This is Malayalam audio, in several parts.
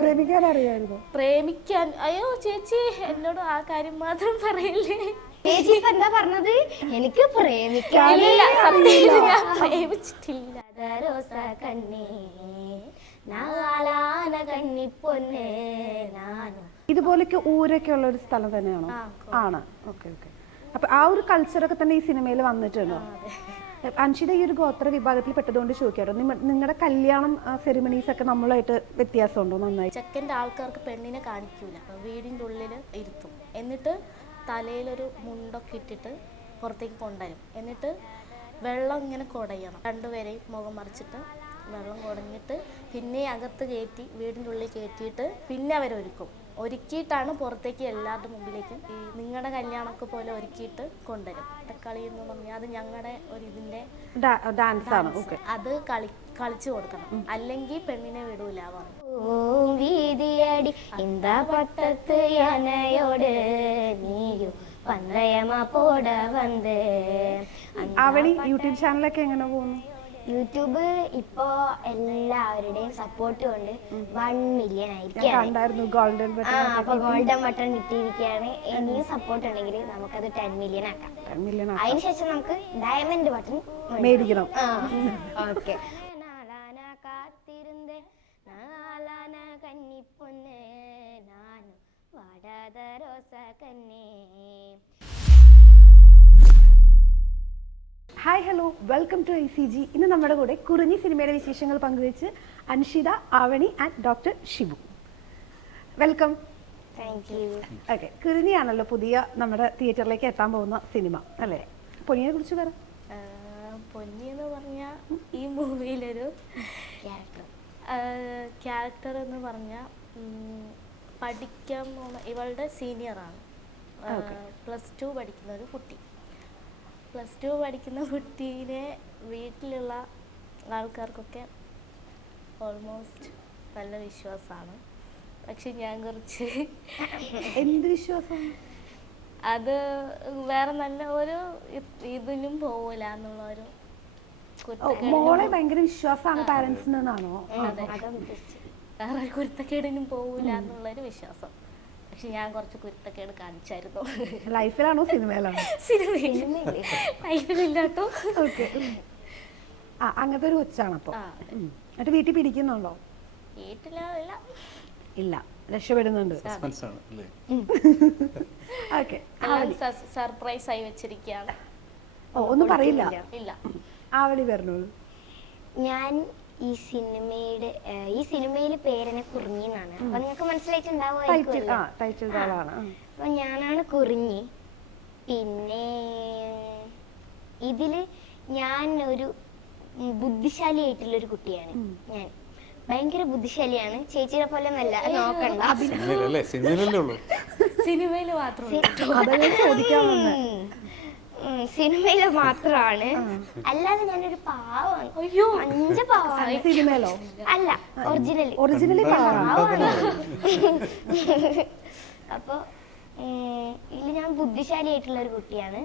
പ്രേമിക്കാൻ അറിയായിരുന്നു? പ്രേമിക്കാൻ അയ്യോ ചേച്ചി എന്നോട് ആ കാര്യം മാത്രം പറയില്ലേ. ചേച്ചി എന്താ പറഞ്ഞത്? എനിക്ക് പ്രേമിക്കാൻ ഞാൻ പ്രേമിച്ചിട്ടില്ല. ഇതുപോലൊക്കെ ഊരൊക്കെ ഉള്ള ഒരു സ്ഥലം തന്നെയാണോ? ആണ്. Okay okay. അപ്പൊ ആ ഒരു കൾച്ചറൊക്കെ തന്നെ ഈ സിനിമയിൽ വന്നിട്ടുണ്ടോ? അൻഷിത ഈ ഒരു ഗോത്ര വിഭാഗത്തിൽ പെട്ടതുകൊണ്ട് ചോദിക്കാറോ, നിങ്ങളുടെ കല്യാണം സെറിമണീസ് ഒക്കെ നമ്മളായിട്ട് വ്യത്യാസമുണ്ടോ? നന്നായി. ചെക്കൻ്റെ ആൾക്കാർക്ക് പെണ്ണിനെ കാണിക്കൂല, വീടിൻ്റെ ഉള്ളിൽ ഇരുത്തും. എന്നിട്ട് തലയിലൊരു മുണ്ടൊക്കെ ഇട്ടിട്ട് പുറത്തേക്ക് കൊണ്ടുവരും. എന്നിട്ട് വെള്ളം ഇങ്ങനെ കുടയണം, രണ്ടുപേരെയും മുഖം മറിച്ചിട്ട് വെള്ളം കുടഞ്ഞിട്ട് പിന്നെ അകത്ത് കയറ്റി വീടിൻ്റെ ഉള്ളിൽ കയറ്റിയിട്ട് പിന്നെ അവരൊരുക്കും. ഒരുക്കിയിട്ടാണ് പുറത്തേക്ക് എല്ലാവരുടെ മുമ്പിലേക്കും ഈ നിങ്ങളുടെ കല്യാണമൊക്കെ പോലെ ഒരുക്കിയിട്ട് കൊണ്ടുവരും. കളി എന്ന് പറഞ്ഞാൽ അത് ഞങ്ങളുടെ ഒരു ഇതിൻ്റെ ഡാൻസാണ്. അത് കളിച്ചു കൊടുക്കണം, അല്ലെങ്കിൽ പെണ്ണിനെ വിടൂല. വീതിയടി എന്താ പട്ടത്ത് യാനയോട് നീയു പന്തയമാ പോട വന്ന്. അവളി യൂട്യൂബ് ചാനലൊക്കെ എങ്ങനെ പോകുന്നു? യൂട്യൂബ് ഇപ്പോ എല്ലാവരുടെയും സപ്പോർട്ട് കൊണ്ട് 1 മില്യൺ ആയിരിക്കും. ഗോൾഡൻ ബട്ടൺ കിട്ടിയിരിക്കുകയാണ്. ഇനിയും സപ്പോർട്ട് ഉണ്ടെങ്കിൽ നമുക്കത് 10 മില്യൺ ആക്കാം. അതിനുശേഷം നമുക്ക് ഡയമണ്ട് ബട്ടൺ മേടിക്കണം. Okay. Hi hello, welcome to ICG. ഇന്ന് നമ്മുടെ കൂടെ കുറിഞ്ഞി സിനിമയുടെ വിശേഷങ്ങൾ പങ്കുവെച്ച് Anshitha, Avani and doctor Shibu. Welcome. Thank you. Okay, കുറിഞ്ഞിയാണല്ലോ പുതിയ നമ്മുടെ തിയേറ്ററിലേക്ക് എത്താൻ പോകുന്ന സിനിമ അല്ലേ? പൊന്നിയെ കുറിച്ച് പറ. പൊന്നി എന്ന് പറഞ്ഞാൽ ഈ മൂവിയിലൊരു ക്യാരക്ടർ എന്ന് പറഞ്ഞാൽ പഠിക്കാൻ പോകുന്ന ഇവളുടെ സീനിയറാണ്. +2 പഠിക്കുന്ന ഒരു കുട്ടി. +2 പഠിക്കുന്ന കുട്ടീനെ വീട്ടിലുള്ള ആൾക്കാർക്കൊക്കെ ഓൾമോസ്റ്റ് നല്ല വിശ്വാസമാണ്. പക്ഷെ ഞാൻ കുറച്ച് എന്ത് വിശ്വാസം? അത് വേറെ നല്ല ഒരു ഇതിനും പോവില്ല എന്നുള്ള ഒരു മോളെ ഭയങ്കര വിശ്വാസമാണ് പാരന്റ്സിന് എന്നാണോ? വേറെ കുരുത്തക്കേടിനും പോവില്ല എന്നുള്ളൊരു വിശ്വാസം. പക്ഷെ ഞാൻ കുറച്ച് കുരുത്തക്കേട് കാണിച്ചായിരുന്നു. ലൈഫിലാണോ സിനിമയിലാണോ? ലൈഫിലില്ലാട്ടോ. ഓക്കെ. അങ്ങനത്തെ ഒരു കൊച്ചാണ്. അപ്പൊ എന്നിട്ട് വീട്ടിൽ പിടിക്കുന്നുണ്ടോ? വീട്ടിലില്ല. ഇല്ല, രക്ഷപ്പെടുന്നുണ്ട്. സർപ്രൈസ് ആയി വെച്ചിരിക്കുകയാണ്. ഒന്നും പറയില്ല. ഇല്ല. ആവളി പറഞ്ഞോളൂ. ഞാൻ ഈ സിനിമയിലെ പേരെന്നെ കുറിഞ്ഞി എന്നാണ്. അപ്പൊ നിങ്ങൾക്ക് മനസ്സിലായിട്ടുണ്ടാവുമായിരിക്കും. അപ്പൊ ഞാനാണ് കുറിഞ്ഞി. പിന്നെ ഇതില് ഞാൻ ഒരു ബുദ്ധിശാലി ആയിട്ടുള്ള ഒരു കുട്ടിയാണ്. ഞാൻ ഭയങ്കര ബുദ്ധിശാലിയാണ്. ചേച്ചിയെ പോലെ ഒന്നല്ല, നോക്കണ്ട. സിനിമയില് മാത്രമേ സിനിമയില് മാത്രമാണ്, അല്ലാതെ ഞാനൊരു പാവാണ്. അഞ്ച പാവാണ്. സിനിമയിലോ? അല്ല, ഒറിജിനലി പാവാണ്. അപ്പൊ ഇതിൽ ഞാൻ ബുദ്ധിശാലി ആയിട്ടുള്ള ഒരു കുട്ടിയാണ്.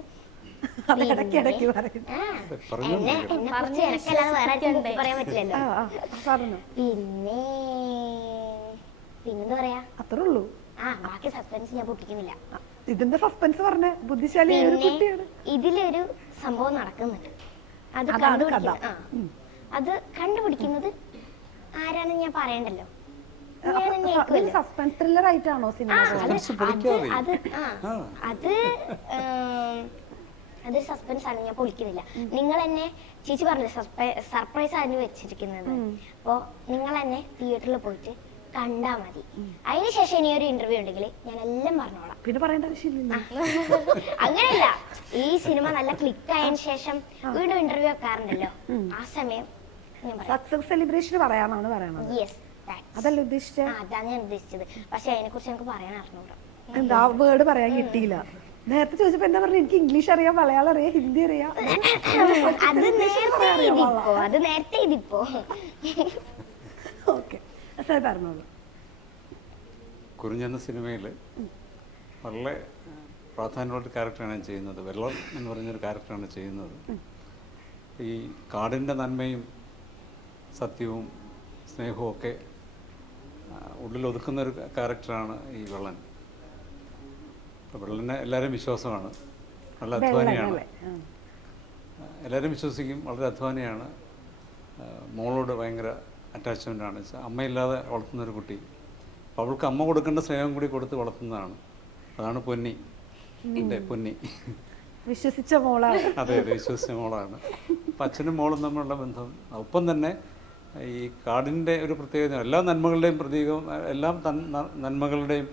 പറയാൻ പറ്റില്ലല്ലോ. പിന്നെന്താ പറയാ, അത്രേ ഉള്ളൂ. ബാക്കി സസ്പെൻസ് ഞാൻ പൊട്ടിക്കുന്നില്ല. ഇതിന്റെ സസ്പെൻസ് പറഞ്ഞ ബുദ്ധിശാലി. ഇതിലൊരു സംഭവം നടക്കുന്നുണ്ട്. അത് കണ്ടുപിടിക്കുന്നത് ആരാണെന്ന് ഞാൻ പറയണ്ടല്ലോ. സസ്പെൻസ് ത്രില്ലർ ആയിട്ടാണോ സിനിമ? അതൊരു സസ്പെൻസ് ആണ്, ഞാൻ പൊളിക്കുന്നില്ല. നിങ്ങൾ എന്നെ ചേച്ചി പറഞ്ഞില്ല സർപ്രൈസ് ആണ് വെച്ചിരിക്കുന്നത്. അപ്പോ നിങ്ങൾ എന്നെ തിയേറ്ററിൽ പോയിട്ട് കണ്ടാ മതി. അതിനുശേഷം ഇനി ഒരു ഇന്റർവ്യൂ ഉണ്ടെങ്കിൽ ഞാൻ എല്ലാം പറഞ്ഞോളാം. പിന്നെ പറയേണ്ട ആവശ്യമില്ല. അങ്ങനെയല്ല, ഈ സിനിമ നല്ല ക്ലിക്ക് ആയതിനു ശേഷം വീണ്ടും ഇന്റർവ്യൂ വെക്കാറുണ്ടല്ലോ, ആ സമയം സക്സസ് സെലിബ്രേഷൻ പറയാനാണ് പറയണത്. യെസ്, അതല്ല ഉദ്ദേശിച്ചത്. അതാണ് ഞാൻ ഉദ്ദേശിച്ചത്. പക്ഷെ അതിനെ കുറിച്ച് എനിക്ക് പറയാൻ അറിഞ്ഞൂടാ. എന്താ വേർഡ് പറയാൻ കിട്ടിയില്ല? നേരത്തെ ചോദിച്ചപ്പോ എന്താ പറഞ്ഞ? എനിക്ക് ഇംഗ്ലീഷ് അറിയാം, മലയാളം അറിയാം, ഹിന്ദി അറിയാം. അത് നേരത്തെ ഇതിപ്പോ. ഓക്കെ, സാർ പറഞ്ഞോളൂ. കുറിഞ്ഞി എന്ന സിനിമയിൽ വളരെ പ്രാധാന്യമുള്ള ക്യാരക്ടറാണ് ഞാൻ ചെയ്യുന്നത്. വെള്ളം എന്ന് പറഞ്ഞൊരു ക്യാരക്ടറാണ് ചെയ്യുന്നത്. ഈ കാടിൻ്റെ നന്മയും സത്യവും സ്നേഹവും ഒക്കെ ഉള്ളിൽ ഒതുക്കുന്ന ഒരു ക്യാരക്ടറാണ് ഈ വെള്ളൻ. വെള്ളനെ എല്ലാവരും വിശ്വാസമാണ്, നല്ല അധ്വാനിയാണ്, എല്ലാവരും വിശ്വസിക്കും, വളരെ അധ്വാനിയാണ്, മോളോട് ഭയങ്കര അറ്റാച്ച്മെൻ്റാണ്. അമ്മയില്ലാതെ വളർത്തുന്നൊരു കുട്ടി, അപ്പോൾ അവൾക്ക് അമ്മ കൊടുക്കേണ്ട സ്നേഹം കൂടി കൊടുത്ത് വളർത്തുന്നതാണ്. അതാണ് പൊന്നി, എൻ്റെ പൊന്നി. വിശ്വസിച്ച മോളാണ്. അതെ അതെ, വിശ്വസിച്ച മോളാണ്. അപ്പം അച്ഛനും മോളും തമ്മിലുള്ള ബന്ധം, ഒപ്പം തന്നെ ഈ കാടിൻ്റെ ഒരു പ്രത്യേകത, എല്ലാ നന്മകളുടെയും പ്രതീകം, എല്ലാം നന്മകളുടെയും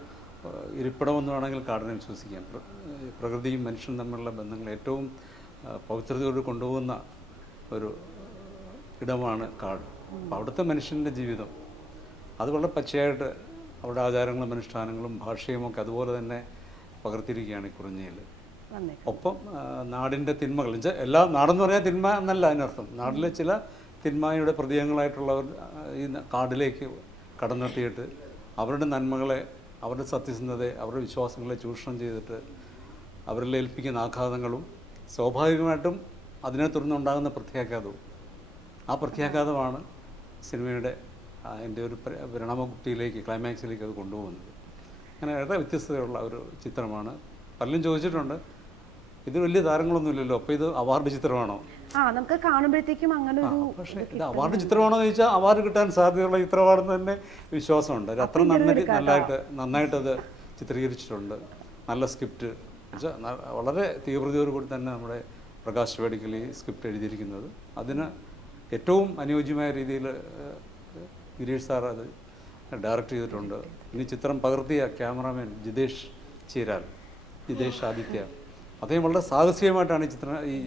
ഇരിപ്പിടമെന്ന് വേണമെങ്കിൽ കാടിനെ വിശ്വസിക്കാം. പ്രകൃതിയും മനുഷ്യനും തമ്മിലുള്ള ബന്ധങ്ങൾ ഏറ്റവും പവിത്രതയോട് കൊണ്ടുപോകുന്ന ഒരു ഇടമാണ് കാട്. അപ്പോൾ അവിടുത്തെ മനുഷ്യൻ്റെ ജീവിതം അത് വളരെ പച്ചയായിട്ട് അവിടെ ആചാരങ്ങളും അനുഷ്ഠാനങ്ങളും ഭാഷയും ഒക്കെ അതുപോലെ തന്നെ പകർത്തിയിരിക്കുകയാണ് ഈ കുറിഞ്ഞിയിൽ. ഒപ്പം നാടിൻ്റെ തിന്മകൾ, എല്ലാ നാടെന്ന് പറഞ്ഞാൽ തിന്മ എന്നല്ല അതിനർത്ഥം, നാട്ടിലെ ചില തിന്മയുടെ പ്രതീകങ്ങളായിട്ടുള്ളവർ ഈ കാടിലേക്ക് കടന്നെത്തിയിട്ട് അവരുടെ നന്മകളെ, അവരുടെ സത്യസന്ധതയെ, അവരുടെ വിശ്വാസങ്ങളെ ചൂഷണം ചെയ്തിട്ട് അവരിൽ ഏൽപ്പിക്കുന്ന ആഘാതങ്ങളും സ്വാഭാവികമായിട്ടും അതിനെ തുടർന്നുണ്ടാകുന്ന പ്രത്യാഘാതവും, ആ പ്രത്യാഘാതമാണ് സിനിമയുടെ അതിൻ്റെ ഒരു പരിണാമകുട്ടിയിലേക്ക്, ക്ലൈമാക്സിലേക്ക് അത് കൊണ്ടുപോകുന്നത്. അങ്ങനെ വളരെ വ്യത്യസ്തതയുള്ള ഒരു ചിത്രമാണ്. പലരും ചോദിച്ചിട്ടുണ്ട്, ഇത് വലിയ താരങ്ങളൊന്നുമില്ലല്ലോ, അപ്പോൾ ഇത് അവാർഡ് ചിത്രമാണോ? നമുക്ക് കാണുമ്പോഴത്തേക്കും അങ്ങനെ ഒരു, പക്ഷേ ഇത് അവാർഡ് ചിത്രമാണോ എന്ന് ചോദിച്ചാൽ അവാർഡ് കിട്ടാൻ സാധ്യതയുള്ള ചിത്രമാണെന്ന് തന്നെ വിശ്വാസമുണ്ട്. അത്ര നന്നായിട്ടത് ചിത്രീകരിച്ചിട്ടുണ്ട്. നല്ല സ്ക്രിപ്റ്റ്, വളരെ തീവ്രതയോടുകൂടി തന്നെ നമ്മുടെ പ്രകാശ് വേടിക്കൽ ഈ സ്ക്രിപ്റ്റ് എഴുതിയിരിക്കുന്നത്. അതിന് ഏറ്റവും അനുയോജ്യമായ രീതിയിൽ ഗിരീഷ് സാർ അത് ഡയറക്റ്റ് ചെയ്തിട്ടുണ്ട്. ഇനി ചിത്രം പകർത്തിയ ക്യാമറാമാൻ ജിതേഷ് ചീരാൽ, ജിതേഷ് ആദിത്യ, അദ്ദേഹം വളരെ സാഹസികമായിട്ടാണ് ഈ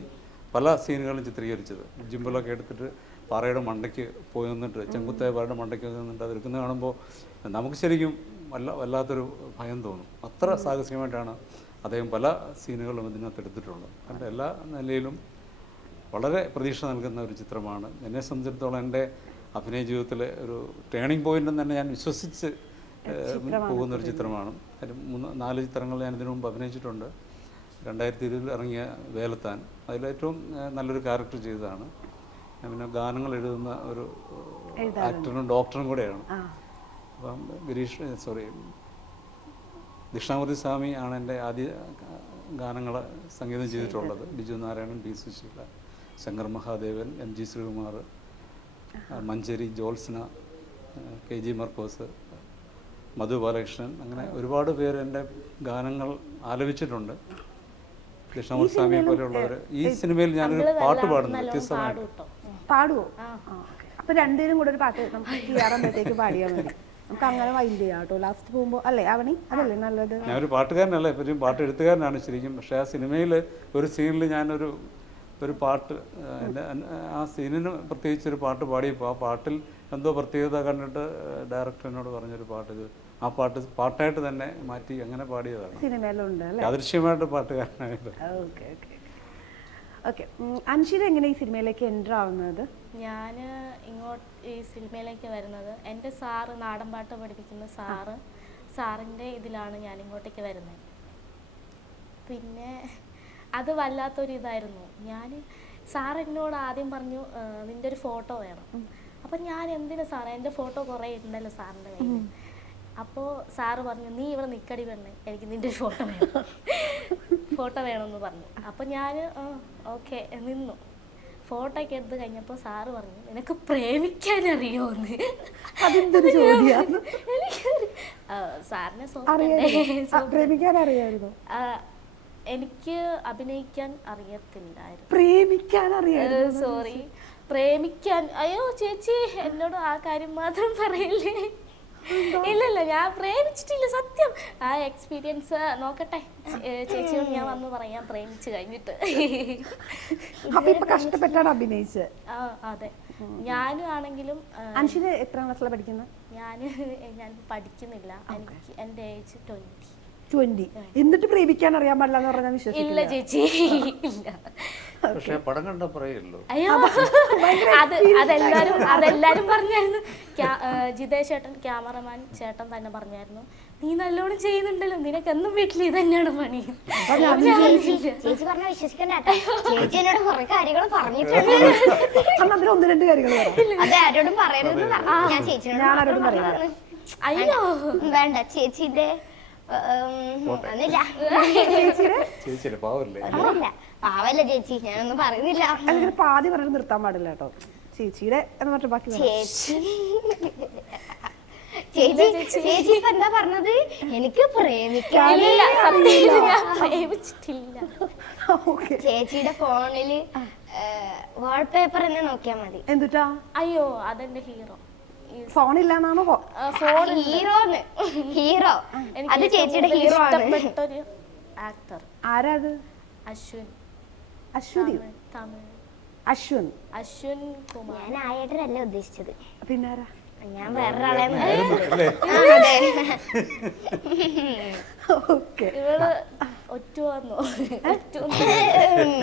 പല സീനുകളും ചിത്രീകരിച്ചത്. ജിമ്പിളൊക്കെ എടുത്തിട്ട് പാറയുടെ മണ്ടയ്ക്ക് പോയി നിന്നിട്ട്, ചെങ്കുത്തായ പാറയുടെ മണ്ടയ്ക്ക് പോയി നിന്നിട്ട് അതെടുക്കുന്നത് കാണുമ്പോൾ നമുക്ക് ശരിക്കും വല്ലാത്തൊരു ഭയം തോന്നും. അത്ര സാഹസികമായിട്ടാണ് അദ്ദേഹം പല സീനുകളും ഇതിനകത്ത് എടുത്തിട്ടുള്ളത്. അതിൻ്റെ എല്ലാ നിലയിലും വളരെ പ്രതീക്ഷ നൽകുന്ന ഒരു ചിത്രമാണ്. എന്നെ സംബന്ധിച്ചിടത്തോളം എൻ്റെ അഭിനയ ജീവിതത്തിലെ ഒരു ടേണിംഗ് പോയിൻ്റ് തന്നെ ഞാൻ വിശ്വസിച്ച് പോകുന്നൊരു ചിത്രമാണ്. 4 ചിത്രങ്ങൾ ഞാൻ ഇതിനു മുമ്പ് അഭിനയിച്ചിട്ടുണ്ട്. 2020 ഇറങ്ങിയ വേലത്താൻ, അതിലേറ്റവും നല്ലൊരു ക്യാരക്ടർ ചെയ്തതാണ്. ഞാൻ പിന്നെ ഗാനങ്ങൾ എഴുതുന്ന ഒരു ആക്ടറും ഡോക്ടറും കൂടെയാണ്. അപ്പം ദക്ഷിണാമൂർത്തി സ്വാമി ആണ് എൻ്റെ ആദ്യ ഗാനങ്ങൾ സംഗീതം ചെയ്തിട്ടുള്ളത്. ബിജു നാരായണൻ, പി സുശീല, ശങ്കർ മഹാദേവൻ, MG ശ്രീകുമാർ, മഞ്ചേരി ജോത്സ്ന, KG മർക്കോസ്, മധു ബാലകൃഷ്ണൻ, അങ്ങനെ ഒരുപാട് പേര് എൻ്റെ ഗാനങ്ങൾ ആലപിച്ചിട്ടുണ്ട്. ദക്ഷിണാമൂർത്തി സ്വാമിയെ പോലെയുള്ളവർ. ഈ സിനിമയിൽ ഞാനൊരു പാട്ട് പാടുന്നു, വ്യത്യസ്തമായിട്ട്. പാടുവോ? അപ്പൊ രണ്ടുപേരും കൂടെ ഒരു പാട്ട് നമുക്ക് ചെയ്യാറുമ്പോഴത്തേക്ക് പാടിയാൽ മതി. നമുക്ക് അങ്ങനെ വൈൻഡ് ചെയ്യാം കേട്ടോ ലാസ്റ്റ് പോകുമ്പോൾ, അല്ലേ അവണി? അതല്ലേ നല്ലത്. ഞാനൊരു പാട്ടുകാരനല്ല, എപ്പോഴും പാട്ട് എഴുത്തുകാരനാണ് ശരിക്കും. പക്ഷേ ആ സിനിമയിൽ ഒരു സീനിൽ ഞാനൊരു പാട്ട്, ആ സീനിന് പ്രത്യേകിച്ചൊരു പാട്ട് പാടിയപ്പോൾ ആ പാട്ടിൽ എന്തോ പ്രത്യേകത കണ്ടിട്ട് ഡയറക്ടർ എന്നോട് പറഞ്ഞൊരു പാട്ട്, ആ പാട്ടായിട്ട് തന്നെ മാറ്റി അങ്ങനെ പാടിയതാണ്. സിനിമയിലുണ്ട് അല്ലേ? അദൃശ്യമായിട്ട് പാട്ടുകാരനായിട്ട്. Okay okay okay. അൻഷിത എങ്ങനെ ഈ സിനിമയിലേക്ക് എൻ്റർ ആവുന്നത്? ഞാൻ ഇങ്ങോട്ട് ഈ സിനിമയിലേക്ക് വരുന്നത് എൻ്റെ സാറ്, നാടൻ പാട്ട് പഠിപ്പിക്കുന്ന സാറിൻ്റെ ഇതിലാണ് ഞാൻ ഇങ്ങോട്ടേക്ക് വരുന്നത്. പിന്നെ അത് വല്ലാത്തൊരു ഇതായിരുന്നു. സാർ എന്നോട് ആദ്യം പറഞ്ഞു, നിൻ്റെ ഒരു ഫോട്ടോ വേണം. അപ്പം ഞാൻ എന്തിനാ സാറേ, എൻ്റെ ഫോട്ടോ കുറേ ഉണ്ടല്ലോ സാറിൻ്റെ കയ്യിൽ. അപ്പോൾ സാറ് പറഞ്ഞു, നീ ഇവിടെ നിൽക്കടി പെണ്ണേ, എനിക്ക് നിൻ്റെ ഒരു ഫോട്ടോ വേണമെന്ന് പറഞ്ഞു. അപ്പം ഞാൻ ഓക്കെ നിന്നു. ഫോട്ടോ ഒക്കെ എടുത്ത് കഴിഞ്ഞപ്പോൾ സാറ് പറഞ്ഞു, നിനക്ക് പ്രേമിക്കാൻ അറിയോന്ന്. സാറിനെ പ്രേമിക്കാൻ അറിയാമായിരുന്നു? എനിക്ക് അഭിനയിക്കാൻ അറിയത്തില്ലായിരുന്നു. പ്രേമിക്കാൻ അറിയാമായിരുന്നു? സോറി, പ്രേമിക്കാൻ. അയ്യോ ചേച്ചി, എന്നോട് ആ കാര്യം മാത്രം പറയില്ലേ. ഇല്ലല്ല, ഞാൻ പ്രേമിച്ചിട്ടില്ല സത്യം. ആ എക്സ്പീരിയൻസ് നോക്കട്ടെ ചേച്ചിയോട് ഞാൻ വന്ന് പറയാം പ്രേമിച്ച് കഴിഞ്ഞിട്ട്. കഷ്ടപ്പെട്ടാണ് അഭിനയിച്ചത്. അതെ, ഞാനും ആണെങ്കിലും. അൻഷിത എത്രാം ക്ലാസ്സിലാണ് പഠിക്കുന്നത്? ഞാൻ പഠിക്കുന്നില്ല, എനിക്ക് എൻ്റെ ഏജ് 20. 20. എന്നിട്ട് പ്രേമിക്കാൻ അറിയാൻ പാടില്ല എന്ന് പറഞ്ഞാൽ ഇല്ല വിശ്വസിക്കില്ല. ചേച്ചി ഇല്ല. പക്ഷെ പടം കണ്ട പറയല്ലോ. അയ്യോ അതെല്ലാരും പറഞ്ഞായിരുന്നു. ജിതേഷ് ചേട്ടൻ ക്യാമറമാൻ ചേട്ടൻ തന്നെ പറഞ്ഞായിരുന്നു, നീ നല്ലോണം ചെയ്യുന്നുണ്ടല്ലോ, നിനക്ക് എന്നും വീട്ടിൽ ഇത് തന്നെയാണ് പണി. ചേച്ചി പറഞ്ഞ വിശ്വസിക്കണ്ട. ചേച്ചി എന്നോട് കുറെ കാര്യങ്ങൾ പറഞ്ഞിട്ടുണ്ട്. അന്ന് അതിൽ 1-2 കാര്യങ്ങൾ പറയാം. അത് ആരോടും പറയരുത് ഞാൻ ചേച്ചിയോട് ആരോടും പറയില്ല. അയ്യോ വേണ്ട. ചേച്ചിന്റെ ഒന്നുമില്ല. ചേച്ചിയുടെ പാവല്ലേ. ഒന്നുമില്ല. പാവല്ല ചേച്ചി, ഞാനൊന്നും പറയുന്നില്ല. അല്ലെങ്കിൽ പാതി പറഞ്ഞ് നിർത്താൻ പാടില്ല കേട്ടോ. ചേച്ചിയുടെ എന്ന് പറഞ്ഞ ബാക്കി പറ. ചേച്ചി ചേച്ചി ഇപ്പൊ എന്താ പറഞ്ഞത്? എനിക്ക് പ്രേമിക്കാൻ പ്രേമിച്ചിട്ടില്ല. ഓക്കെ. ചേച്ചിയുടെ ഫോണില് വാൾപേപ്പർ തന്നെ നോക്കിയാ മതി. എന്തുട്ടാ? അയ്യോ അതെന്റെ ഹീറോ. ഫോണില്ലാന്നാണോ? ഹീറോന്ന് ഹീറോ അത് ചേച്ചിയുടെ ഹീറോ ആണ്. ഇഷ്ടപ്പെട്ടൊരു ആക്ടർ. ആരാ അത്? അശ്വിൻ. അശ്വതി. തമിഴ്. അശ്വിൻ. അശ്വിൻ കുമാർ. ഞാൻ ആയിട്ടല്ല ഉദ്ദേശിച്ചത്. പിന്നെ ആരാ? ഞാൻ വേറൊരാളെ. ഓക്കെ. ഇവള് ഒറ്റ വന്നു.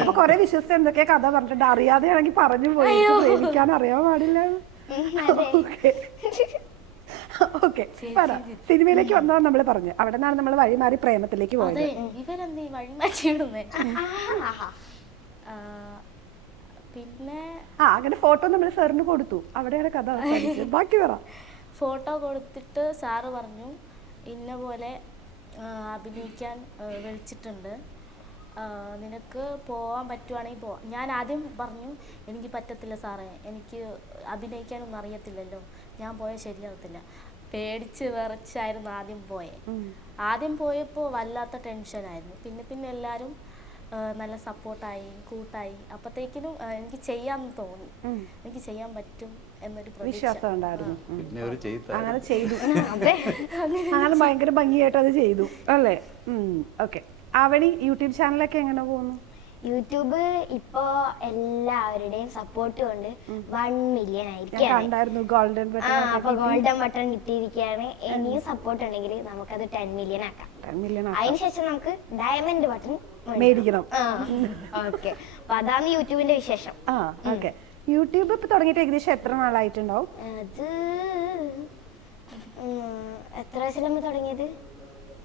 അപ്പൊ കൊറേ വിശ്വസിച്ച് എന്തൊക്കെയാ കഥ പറഞ്ഞിട്ടുണ്ട്. അറിയാതെയാണെങ്കിൽ പറഞ്ഞു പോയി. പ്രേമിക്കാൻ അറിയാൻ പാടില്ല. ഓക്കെ, പറ. സിനിമയിലേക്ക് വന്നതാണ് നമ്മൾ പറഞ്ഞു. അവിടെ നിന്നാണ് നമ്മൾ വഴി മാറി പ്രേമത്തിലേക്ക് പോയത്. ഇവരെന്തീ വഴി മാറ്റിയിടുന്നേ? പിന്നെ അങ്ങനെ ഫോട്ടോ നമ്മൾ സാറിന് കൊടുത്തു. അവിടെയാണ് കഥ അവസാനിച്ചത്. ബാക്കി പറ. ഫോട്ടോ കൊടുത്തിട്ട് സാറ് പറഞ്ഞു, ഇന്ന പോലെ അഭിനയിക്കാൻ വിളിച്ചിട്ടുണ്ട്, നിനക്ക് പോവാൻ പറ്റുവാണെങ്കിൽ പോവാം. ഞാൻ ആദ്യം പറഞ്ഞു, എനിക്ക് പറ്റത്തില്ല സാറേ, എനിക്ക് അഭിനയിക്കാനൊന്നും അറിയത്തില്ലല്ലോ, ഞാൻ പോയാൽ ശരിയാവത്തില്ല. പേടിച്ച് വിറച്ചായിരുന്നു ആദ്യം പോയപ്പോൾ വല്ലാത്ത ടെൻഷനായിരുന്നു. പിന്നെ എല്ലാവരും നല്ല സപ്പോർട്ടായി, കൂട്ടായി. അപ്പോഴത്തേക്കിനും എനിക്ക് ചെയ്യാമെന്ന് തോന്നി, എനിക്ക് ചെയ്യാൻ പറ്റും എന്നൊരു വിശ്വാസം ഉണ്ടായിരുന്നു. അങ്ങനെ ചെയ്തു. അങ്ങനെ ഭയങ്കര ഭംഗിയായിട്ട് അത് ചെയ്തു അല്ലേ? ഓക്കെ. ആവണി, യൂട്യൂബ് ചാനലൊക്കെ എങ്ങനെ പോകുന്നു? യൂട്യൂബ് ഇപ്പോ എല്ലാവരുടെയും സപ്പോർട്ട് കൊണ്ട് 1 മില്യൺ ആയിരിക്കും. ഗോൾഡൻ ബട്ടൺ കിട്ടിയിരിക്കുകയാണ്. ഇനിയും സപ്പോർട്ട് ഉണ്ടെങ്കിൽ നമുക്കത് 10 മില്യൺ ആക്കാം. അതിനുശേഷം നമുക്ക് ഡയമണ്ട് ബട്ടൺ മേടിക്കണം. ഓക്കെ. അപ്പൊ അതാണ് യൂട്യൂബിന്റെ വിശേഷം. യൂട്യൂബ് ഇപ്പൊ തുടങ്ങിയിട്ട് ഏകദേശം എത്ര നാളായിട്ടുണ്ടാവും? അത് എത്ര വയസ്സിലാണ് തുടങ്ങിയത്?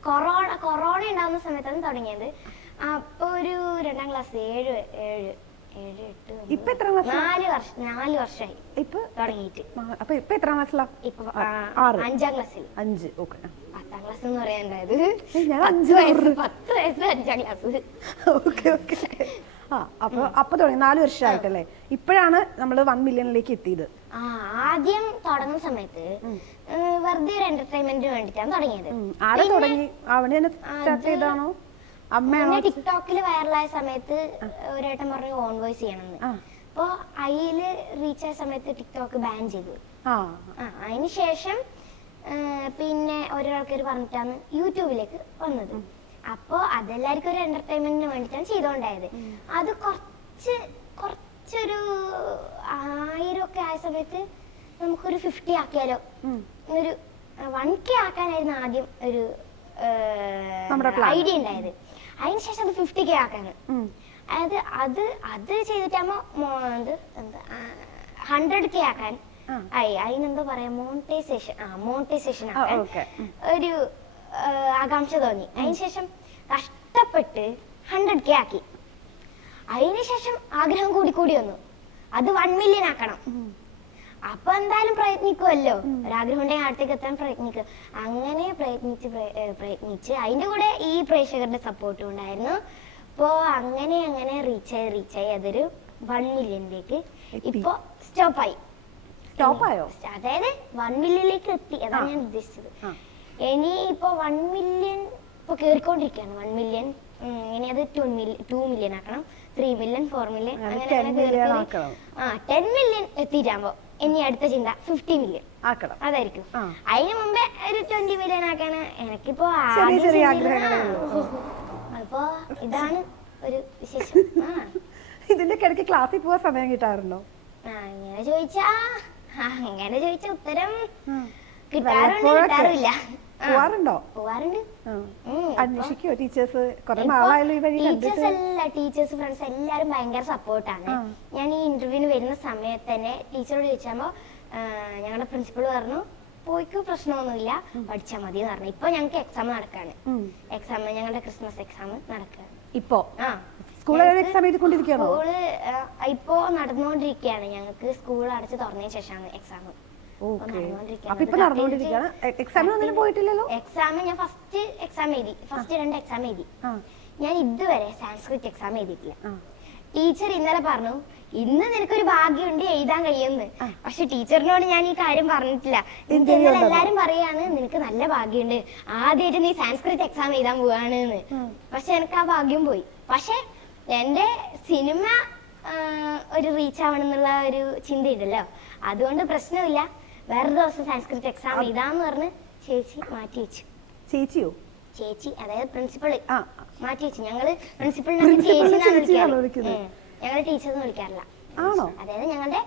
കൊറോണ ഉണ്ടാവുന്ന സമയത്താണ് തുടങ്ങിയത്. അപ്പൊ ഒരു 2ാം ക്ലാസ് 7, 8. ഇപ്പൊ എത്ര ക്ലാസ്? 4 വർഷമായി ഇപ്പൊ തുടങ്ങിയിട്ട്. അപ്പൊ ഇപ്പൊ എത്ര ക്ലാസ്സിലാ? ഇപ്പൊ 5ാം ക്ലാസ്സിൽ. 5. ഓക്കെ. 10ാം ക്ലാസ് എന്ന് പറയാനുണ്ടായത് ഞാൻ 10 വയസ്സ് 5ാം ക്ലാസ്. Okay okay. അപ്പൊ തുടങ്ങി 4 വർഷമായിട്ടല്ലേ? ഇപ്പോഴാണ് നമ്മൾ 1 മില്യണിലേക്ക് എത്തിയത്. ആദ്യം തുടങ്ങുന്ന സമയത്ത് വെറുതെ ഒരു എന്റർടൈൻമെന്റിന് വേണ്ടിട്ടാണ് തുടങ്ങിയത്. ആരാ തുടങ്ങി? അവന് തന്നെ സ്റ്റാർട്ട് ചെയ്താണോ? അമ്മയാണോ? ടിക്ടോക്കിൽ വൈറലായ സമയത്ത് ഒരേട്ടൻ പറഞ്ഞു ഓൺ വോയിസ് ചെയ്യണമെന്ന്. അപ്പൊ അതില് റീച്ച് ആയ സമയത്ത് ടിക്ടോക്ക് ബാൻ ചെയ്തു. അതിനുശേഷം പിന്നെ ഒരാൾക്കാർ പറഞ്ഞിട്ടാണ് യൂട്യൂബിലേക്ക് വന്നത്. അപ്പോ അതെല്ലാവർക്കും ഒരു എന്റർടൈൻമെന്റിന് വേണ്ടിയിട്ടാണ് ചെയ്തോണ്ടായത്. അത് കുറച്ചൊരു 1000 ഒക്കെ ആയ സമയത്ത് നമുക്കൊരു 50 ആക്കിയാലോ, ഒരു 1K ആക്കാനായിരുന്നു ആദ്യം ഒരു ഐഡിയ ഉണ്ടായത്. അതിനുശേഷം അത് 50K ആക്കാണ്. അതായത് അത് ചെയ്തിട്ടാകുമ്പോ 100K ആക്കാൻ അതിനെന്തോ പറയാ, മോണിറ്റൈസേഷൻ ആക്കാൻ ഒരു ആകാംക്ഷ തോന്നി. അതിനുശേഷം കഷ്ടപ്പെട്ട് 100K ആക്കി. അതിനുശേഷം ആഗ്രഹം കൂടി വന്നു, അത് 1 മില്യൺ ആക്കണം. അപ്പൊ എന്തായാലും പ്രയത്നിക്കുമല്ലോ, ഒരാഗ്രഹം ഉണ്ടെങ്കിൽ അടുത്തേക്ക് എത്താൻ പ്രയത്നിക്കും. അങ്ങനെ പ്രയത്നിച്ച് അതിന്റെ കൂടെ ഈ പ്രേക്ഷകരുടെ സപ്പോർട്ടും ഉണ്ടായിരുന്നു. അപ്പോ അങ്ങനെ റീച്ചായി അതൊരു 1 മില്യണിലേക്ക് ഇപ്പൊ സ്റ്റോപ്പായി. അതായത് 1 മില്യണിലേക്ക് എത്തി, അതാണ് ഞാൻ ഉദ്ദേശിച്ചത്. ഇനി ഇപ്പൊ 1 മില്യൺ ഇപ്പൊ കേറിക്കൊണ്ടിരിക്കുകയാണ്. 1 മില്യൺ ഇനി അത് 2 മില്യൺ ആക്കണം, 3 മില്യൺ, 4 മില്യൺ, അങ്ങനെ 10 മില്യൺ എത്തിയിട്ടാകുമ്പോ ഇനി അടുത്ത ചിന്ത 50 മില്യൺ ആക്കണം. അതായിരിക്കും. അതിന് മുമ്പേ ഒരു 20 മില്യൺ ആക്കാണ് എനിക്കിപ്പോ. അപ്പൊ ഇതാണ് ഒരു വിശേഷം. ഇതിന്റെ കിടക്ക് ക്ലാസ്സിൽ പോവാൻ സമയം കിട്ടാറുണ്ടോ? അങ്ങനെ ചോദിച്ചാ ഉത്തരം കിട്ടാറില്ല. പോവാറുണ്ടോ? പോവാറുണ്ട്. അന്വേഷിക്കോ ടീച്ചേഴ്സ്? കുറെ നാളായാലും ഈ വഴി ടീച്ചേഴ്സ് ടീച്ചേഴ്സ് ഫ്രണ്ട്സ് എല്ലാരും ഭയങ്കര സപ്പോർട്ടാണ്. ഞാൻ ഈ ഇന്റർവ്യൂവിന് വരുന്ന സമയത്ത് തന്നെ ടീച്ചറോട് ചോദിച്ചപ്പോ ഞങ്ങളുടെ പ്രിൻസിപ്പൾ പറഞ്ഞു പോയിക്കോ, പ്രശ്നമൊന്നുമില്ല, പഠിച്ചാൽ മതി എന്ന് പറഞ്ഞു. ഇപ്പൊ ഞങ്ങൾക്ക് എക്സാം നടക്കാണ്. ഞങ്ങളുടെ ക്രിസ്മസ് എക്സാം നടക്കാണ് ഇപ്പോ. School exam എഴുതിക്കൊണ്ടിരിക്കുകയാണോ? സ്കൂള് ഇപ്പോ നടന്നുകൊണ്ടിരിക്കുകയാണ്. ഞങ്ങൾക്ക് സ്കൂൾ അടച്ച് തുറന്നതിന് ശേഷമാണ് എക്സാം. എക്സാമിന് പോയിട്ടില്ലല്ലോ? എക്സാം ഞാൻ ഫസ്റ്റ് എക്സാം എഴുതി, ഫസ്റ്റ് 2 എക്സാം എഴുതി. ഞാൻ ഇതുവരെ സാൻസ്ക്രിറ്റ് എക്സാം എഴുതിയിട്ടില്ല. ടീച്ചർ ഇന്നലെ പറഞ്ഞു ഇന്ന് നിനക്കൊരു ഭാഗ്യമുണ്ട് എഴുതാൻ കഴിയുമെന്ന്. പക്ഷെ ടീച്ചറിനോട് ഞാൻ ഈ കാര്യം പറഞ്ഞിട്ടില്ല. ഇന്നലെ എല്ലാരും പറയാണ് നിനക്ക് നല്ല ഭാഗ്യമുണ്ട്, ആദ്യമായിട്ട് നീ സാൻസ്ക്രിറ്റ് എക്സാം എഴുതാൻ പോവാണ് എന്ന്. പക്ഷെ എനിക്ക് ആ ഭാഗ്യം പോയി. പക്ഷെ എന്റെ സിനിമ ഒരു റീച്ച് ആവണം എന്നുള്ള ഒരു ചിന്തയുണ്ടല്ലോ, അതുകൊണ്ട് പ്രശ്നമില്ല. വേറെ ദിവസം സാൻസ്ക്രിറ്റ് എക്സാം എഴുതാന്ന് പറഞ്ഞ് ചേച്ചി മാറ്റി വെച്ചു. ചേച്ചിയോ? ചേച്ചി അതായത് പ്രിൻസിപ്പള് മാറ്റി വെച്ചു. ഞങ്ങള് പ്രിൻസിപ്പളിനെ ചേച്ചിന്നാണ് വിളിക്കാറ്. ഞങ്ങള് ടീച്ചേഴ്സ് വിളിക്കാറില്ല. അതായത് ഞങ്ങളുടെ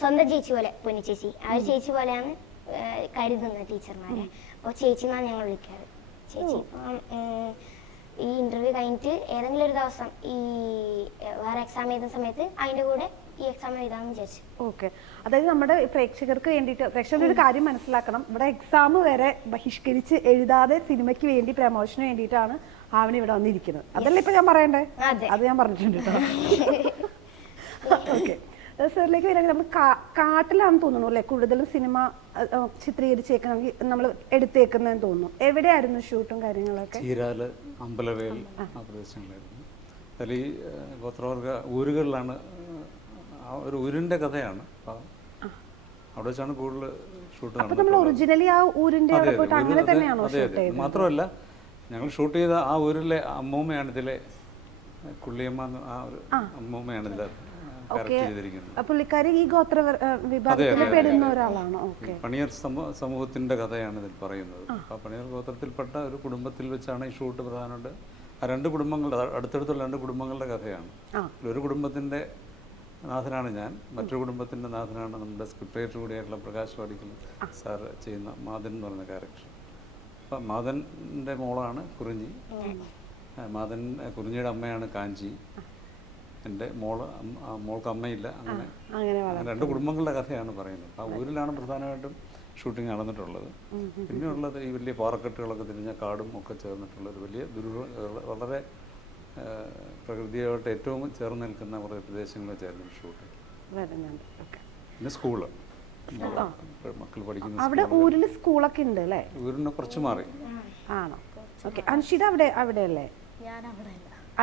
സ്വന്തം ചേച്ചി പോലെ, പൊന്നി ചേച്ചി, ആ ഒരു ചേച്ചി പോലെയാണ് കരുതുന്നത് ടീച്ചർമാരെ. അപ്പോൾ ചേച്ചി എന്നാണ് ഞങ്ങൾ വിളിക്കാറ്. ചേച്ചി ഈ ഇന്റർവ്യൂ കഴിഞ്ഞിട്ട് ഏതെങ്കിലും ഒരു ദിവസം ഈ വേറെ എക്സാം എഴുതുന്ന സമയത്ത് അതിന്റെ കൂടെ ഈ എക്സാം എഴുതാമെന്ന് വിചാരിച്ചു. ഓക്കെ. അതായത് നമ്മുടെ പ്രേക്ഷകർക്ക് വേണ്ടിയിട്ട്, പ്രേക്ഷകർ ഒരു കാര്യം മനസ്സിലാക്കണം, ഇവിടെ എക്സാം വരെ ബഹിഷ്കരിച്ച് എഴുതാതെ സിനിമയ്ക്ക് വേണ്ടി പ്രമോഷന് വേണ്ടിയിട്ടാണ് ആവണി ഇവിടെ വന്നിരിക്കുന്നത്. അതല്ലേ ഇപ്പൊ ഞാൻ പറയണ്ടേ? അത് ഞാൻ പറഞ്ഞിട്ടുണ്ട് കേട്ടോ. ഓക്കെ. സാറിലേക്ക് വരികയാണെങ്കിൽ നമ്മൾ കാട്ടിലാണെന്ന് തോന്നുന്നു അല്ലെ കൂടുതലും സിനിമ ചിത്രീകരിച്ചേക്കണമെങ്കിൽ നമ്മൾ എടുത്തേക്കുന്നതെന്ന് തോന്നുന്നു. എവിടെയായിരുന്നു ഷൂട്ടും കാര്യങ്ങളൊക്കെ? ചീരാല്, അമ്പലവേൽ ആ പ്രദേശങ്ങളായിരുന്നു. അതിൽ ഈ ഗോത്രവർഗ ഊരുകളിലാണ്, ഒരു ഊരിൻ്റെ കഥയാണ്. അവിടെ വെച്ചാണ് കൂടുതൽ ഷൂട്ട് നടന്നത്. മാത്രമല്ല ഞങ്ങൾ ഷൂട്ട് ചെയ്ത ആ ഊരിലെ അമ്മൂമ്മയാണ് ഇതിലെ കുള്ളിയമ്മ, ആ ഒരു അമ്മൂമ്മയാണ് ഇതിലെ ക്യാരക്ടർ ചെയ്തിരിക്കുന്നത്. പുള്ളിക്കാരി ഈ ഗോത്ര വിഭാഗത്തിൽ പെടുന്ന ഒരാളാണ്. പണിയർ സമൂഹത്തിന്റെ കഥയാണ് ഇതിൽ പറയുന്നത്. ആ പണിയർ ഗോത്രത്തിൽപ്പെട്ട ഒരു കുടുംബത്തിൽ വെച്ചാണ് ഈ ഷൂട്ട് പ്രധാനമായിട്ട്. ആ 2 കുടുംബങ്ങളുടെ, അടുത്തടുത്തുള്ള 2 കുടുംബങ്ങളുടെ കഥയാണ്. ഒരു കുടുംബത്തിന്റെ നാഥനാണ് ഞാൻ, മറ്റൊരു കുടുംബത്തിന്റെ നാഥനാണ് നമ്മുടെ സ്ക്രിപ്റ്റ് റൈറ്റർ കൂടിയായിട്ടുള്ള പ്രകാശ് വാടിക്കൽ സാർ ചെയ്യുന്ന മാതൻ എന്ന് പറയുന്ന ക്യാരക്ടർ. അപ്പം മാതൻ്റെ മോളാണ് കുറിഞ്ഞി. മാതൻ കുറിഞ്ഞിയുടെ അമ്മയാണ് കാഞ്ചി. എൻ്റെ മോൾക്ക് അമ്മയില്ല. അങ്ങനെ 2 കുടുംബങ്ങളുടെ കഥയാണ് പറയുന്നത്. ആ ഊരിലാണ് പ്രധാനമായിട്ടും ഷൂട്ടിംഗ് നടന്നിട്ടുള്ളത്. പിന്നെയുള്ളത് ഈ വലിയ പാറക്കെട്ടുകളൊക്കെ തിരിഞ്ഞ കാടും ഒക്കെ ചേർന്നിട്ടുള്ള ഒരു വലിയ വളരെ പ്രകൃതിയായിട്ട് ഏറ്റവും ചേർന്ന് നിൽക്കുന്ന കുറേ പ്രദേശങ്ങളിൽ ചേർന്ന് ഷൂട്ട്. പിന്നെ സ്കൂള്, മക്കൾ പഠിക്കുന്ന അവിടെ ഊരിൽ സ്കൂളൊക്കെ ഉണ്ട് അല്ലേ? ഊരിനെ കുറച്ച് മാറി. ആണോ? ഓക്കെ. അൻഷിത അവിടെ അല്ലേ?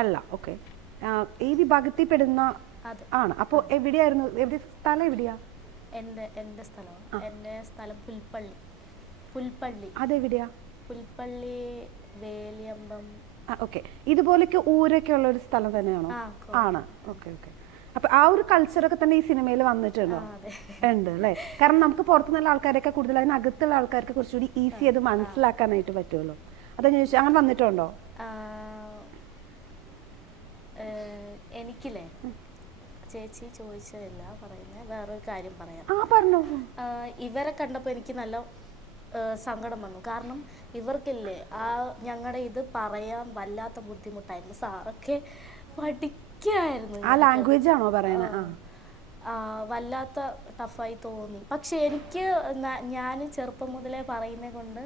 അല്ല. ഓക്കെ. ഈ വിഭാഗത്തിൽ പെടുന്ന ആണ്. അപ്പോൾ എവിടെയായിരുന്നു? സ്ഥലം എവിടെയാ? എന്റെ സ്ഥലം പുൽപ്പള്ളി. അതെവിടെയാ? പുൽപ്പള്ളി, വേലിയമ്പം. ഓക്കെ. ഇതുപോലൊക്കെ ഊരൊക്കെ ഉള്ള ഒരു സ്ഥലം തന്നെയാണോ? ആണ്. ഓക്കെ. ഓക്കെ. അപ്പൊ ആ ഒരു കൾച്ചറൊക്കെ തന്നെ ഈ സിനിമയിൽ വന്നിട്ടുണ്ടോ? ഉണ്ട് അല്ലേ? കാരണം നമുക്ക് പുറത്തുനിന്നുള്ള ആൾക്കാരൊക്കെ കൂടുതൽ അതിനകത്തുള്ള ആൾക്കാർക്ക് കുറച്ചുകൂടി ഈസി അത് മനസ്സിലാക്കാനായിട്ട് പറ്റുമല്ലോ. അതാ ഞാൻ ചോദിച്ചു, അങ്ങനെ വന്നിട്ടുണ്ടോ? എനിക്കില്ലേ ചേച്ചി ചോദിച്ചതല്ല പറയുന്നത്, വേറൊരു കാര്യം പറയാം. പറഞ്ഞു. ഇവരെ കണ്ടപ്പോൾ എനിക്ക് നല്ല സങ്കടം വന്നു. കാരണം ഇവർക്കില്ലേ ഞങ്ങളുടെ ഇത് പറയാൻ വല്ലാത്ത ബുദ്ധിമുട്ടായിരുന്നു. സാറൊക്കെ പഠിക്കായിരുന്നു. ആ ലാംഗ്വേജ് ആണോ പറയുന്നത്? വല്ലാത്ത ടഫായി തോന്നി. പക്ഷെ എനിക്ക് ഞാൻ ചെറുപ്പം മുതലേ പറയുന്നത് കൊണ്ട്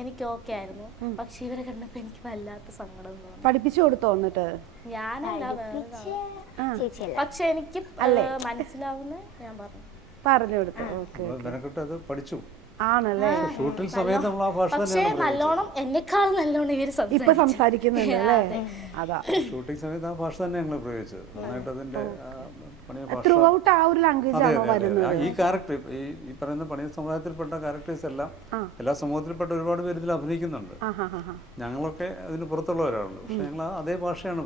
എനിക്ക് ഓക്കെ ആയിരുന്നു. പക്ഷെ ഇവരെ കണ്ടപ്പോൾ എനിക്ക് വല്ലാത്ത സങ്കടം തോന്നി. പഠിപ്പിച്ചു കൊടുത്തോ? എന്നിട്ട് ഞാനല്ല, പക്ഷെ എനിക്ക് മനസ്സിലാവുന്ന ഞാൻ പറഞ്ഞു കൊടുത്തു. പഠിച്ചു ആണല്ലേ? ഷൂട്ടിംഗ് സമയത്ത് നമ്മൾ ആ ഭാഷ പക്ഷേ നല്ലോണം എന്നെക്കാളും നല്ലോണം ഇവര് ഇപ്പൊ സംസാരിക്കുന്നുണ്ട് അല്ലേ? അതാ ഷൂട്ടിംഗ് സമയത്ത് ആ ഭാഷ തന്നെ ഞങ്ങൾ പ്രയോഗിച്ചത്. നന്നായിട്ട് അതിന്റെ ത്രൂ ഔട്ട് ആ ഒരു ലാംഗ്വേജ് ആണോ വരുന്നത്? ഈ ക്യാരക്ടർ ഈ പറയുന്ന പണിയ സമുദായത്തിൽപ്പെട്ട ക്യാരക്ടേഴ്സ് എല്ലാം എല്ലാ സമൂഹത്തിൽപ്പെട്ട ഒരുപാട് പേര് ഇതിൽ അഭിനയിക്കുന്നുണ്ട്. ഞങ്ങളൊക്കെ അതിന് പുറത്തുള്ളവരാണ്. പക്ഷെ ഞങ്ങൾ അതേ ഭാഷയാണ്